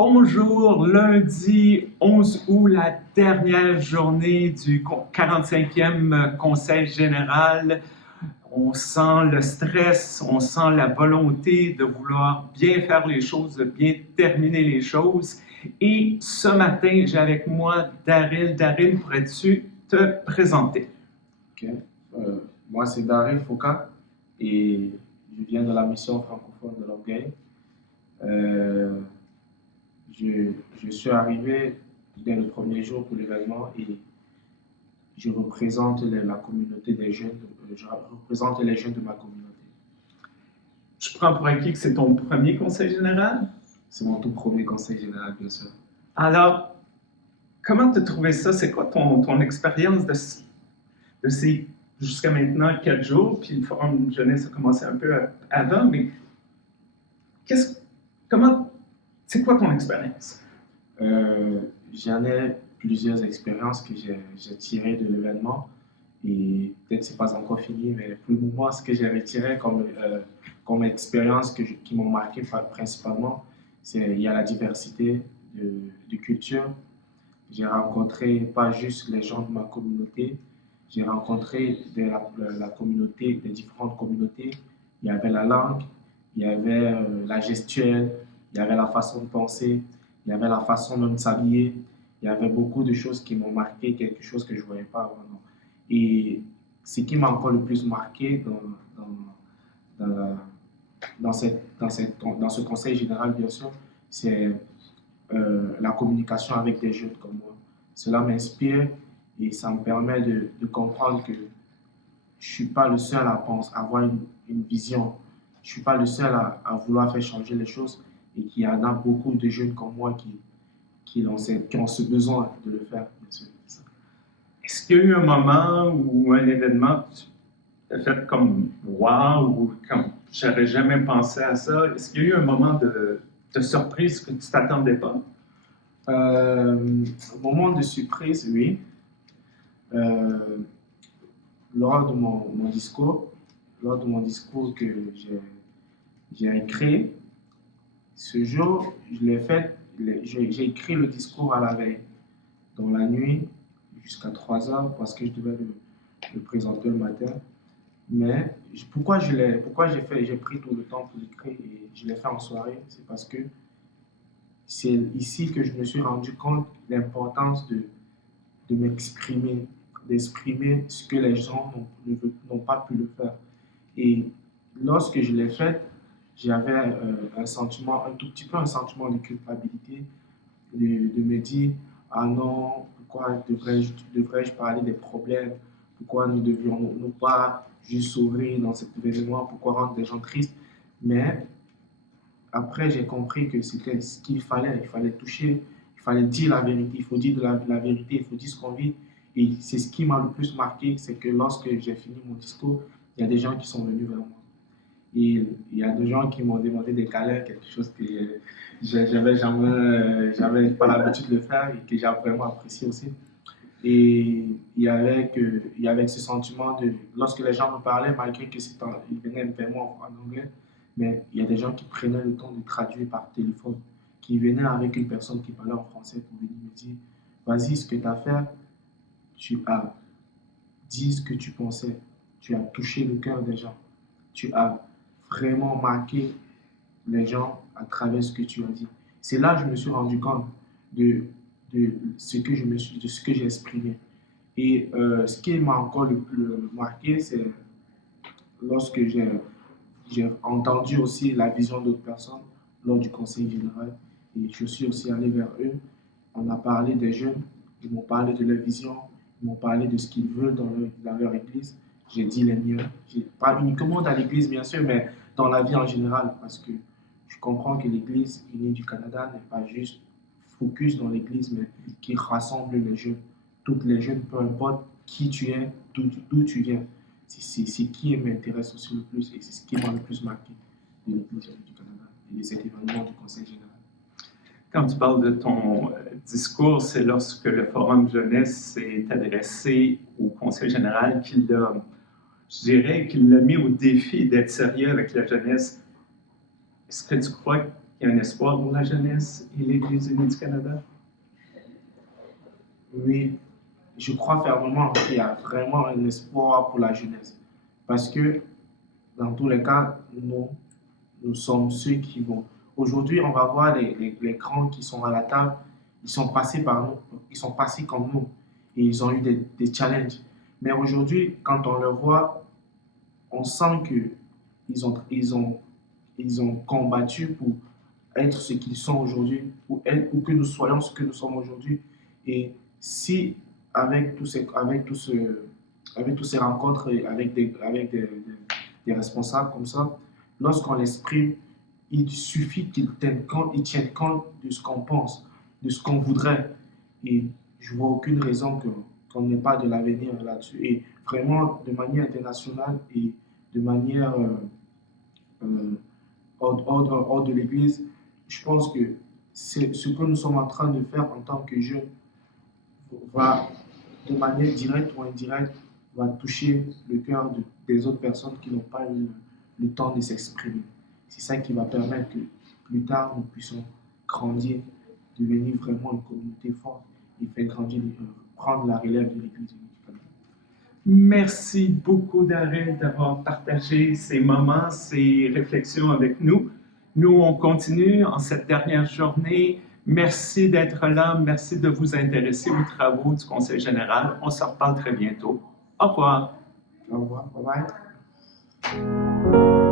Bonjour, lundi 11 août, la dernière journée du 45e Conseil général. On sent le stress, on sent la volonté de vouloir bien faire les choses, de bien terminer les choses. Et ce matin, j'ai avec moi Daryl. Daryl, pourrais-tu te présenter? Ok. Moi, c'est Daryl Foucault et je viens de la mission francophone de l'Orgueil. Euh, je suis arrivé dès le premier jour pour l'événement et je représente la communauté des jeunes, je représente les jeunes de ma communauté. Je prends pour acquis que c'est ton premier conseil général. C'est mon tout premier conseil général, bien sûr. Alors, comment tu as trouvé ça? C'est quoi ton expérience de ces, jusqu'à maintenant, 4 jours? Puis le forum jeunesse a commencé un peu avant, mais comment, c'est quoi ton expérience? J'en ai plusieurs expériences que j'ai tirées de l'événement et peut-être c'est pas encore fini, mais pour le moment, ce que j'ai retiré comme expérience qui m'ont marqué principalement, c'est il y a la diversité de cultures. J'ai rencontré pas juste les gens de ma communauté, j'ai rencontré la communauté, des différentes communautés. Il y avait la langue, il y avait la gestuelle, il y avait la façon de penser, il y avait la façon même de s'habiller. Il y avait beaucoup de choses qui m'ont marqué, quelque chose que je ne voyais pas avant. Et ce qui m'a encore le plus marqué dans, la- dans ce conseil général, bien sûr, c'est la communication avec des jeunes comme moi. Cela m'inspire et ça me permet de comprendre que je ne suis pas le seul à penser, à avoir une vision. Je ne suis pas le seul à vouloir faire changer les choses et qu'il y en a beaucoup de jeunes comme moi qui ont ce besoin de le faire. Est-ce qu'il y a eu un moment ou un événement que tu as fait comme wow ou comme j'aurais jamais pensé à ça? Est-ce qu'il y a eu un moment de surprise que tu ne t'attendais pas? Moment de surprise, oui. Euh, lors de mon discours, lors de mon discours que j'ai écrit, ce jour, je l'ai fait, j'ai écrit le discours à la veille, dans la nuit, jusqu'à 3 heures, parce que je devais le présenter le matin. Mais pourquoi j'ai pris tout le temps pour l'écrire et je l'ai fait en soirée, c'est parce que c'est ici que je me suis rendu compte de l'importance de m'exprimer, d'exprimer ce que les gens n'ont pas pu le faire. Et lorsque je l'ai fait, j'avais un sentiment, un tout petit peu un sentiment de culpabilité, de me dire, ah non, pourquoi devrais-je parler des problèmes, pourquoi ne devions-nous pas juste sourire dans cet événement, pourquoi rendre les gens tristes. Mais après, j'ai compris que c'était ce qu'il fallait toucher, il fallait dire la vérité, il faut dire la vérité, il faut dire ce qu'on vit. Et c'est ce qui m'a le plus marqué, c'est que lorsque j'ai fini mon discours, il y a des gens qui sont venus vers moi. Et il y a des gens qui m'ont demandé des câlins, quelque chose que j'avais pas l'habitude de faire et que j'ai vraiment apprécié aussi. Et il y avait ce sentiment de, lorsque les gens me parlaient, malgré que ils venaient vers moi en anglais, mais il y a des gens qui prenaient le temps de traduire par téléphone, qui venaient avec une personne qui parlait en français pour venir me dire, vas-y, ce que tu as fait, tu as dit ce que tu pensais, tu as touché le cœur des gens, tu as vraiment marqué les gens à travers ce que tu as dit. C'est là que je me suis rendu compte de, de de ce que j'ai exprimé. Et ce qui m'a encore le plus marqué, c'est lorsque j'ai entendu aussi la vision d'autres personnes lors du conseil général. Et je suis aussi allé vers eux. On a parlé des jeunes, ils m'ont parlé de leur vision, ils m'ont parlé de ce qu'ils veulent dans leur église. J'ai dit les miens. Pas uniquement dans l'église, bien sûr, mais dans la vie en général, parce que je comprends que l'église unie du Canada n'est pas juste focus dans l'église, mais qui rassemble les jeunes. Toutes les jeunes, peu importe qui tu es, d'où tu viens. C'est ce qui m'intéresse aussi le plus et c'est ce qui m'a le plus marqué de l'église du Canada et de cet événement du Conseil général. Quand tu parles de ton discours, c'est lorsque le Forum jeunesse s'est adressé au Conseil général je dirais qu'il l'a mis au défi d'être sérieux avec la jeunesse. Est-ce que tu crois qu'il y a un espoir pour la jeunesse et l'Église unie du Canada? Oui, je crois fermement qu'il y a vraiment un espoir pour la jeunesse. Parce que, dans tous les cas, nous sommes ceux qui vont. Aujourd'hui, on va voir les grands qui sont à la table, ils sont passés par nous, ils sont passés comme nous, et ils ont eu des challenges. Mais aujourd'hui, quand on le voit, on sent qu'ils ont combattu pour être ce qu'ils sont aujourd'hui, pour que nous soyons ce que nous sommes aujourd'hui. Et si, avec tous ces rencontres, et des responsables comme ça, lorsqu'on l'exprime, il suffit ils tiennent compte de ce qu'on pense, de ce qu'on voudrait. Et je vois aucune raison qu'on n'ait pas de l'avenir là-dessus. Et vraiment, de manière internationale et de manière hors de l'Église, je pense que c'est ce que nous sommes en train de faire en tant que jeunes va, de manière directe ou indirecte, va toucher le cœur des autres personnes qui n'ont pas eu le temps de s'exprimer. C'est ça qui va permettre que plus tard, nous puissions grandir, devenir vraiment une communauté forte et faire grandir, prendre la relève de l'Église unie. Merci beaucoup, Darrell, d'avoir partagé ces moments, ces réflexions avec nous. Nous, on continue en cette dernière journée. Merci d'être là. Merci de vous intéresser aux travaux du Conseil général. On se reparle très bientôt. Au revoir. Au revoir. Bye bye.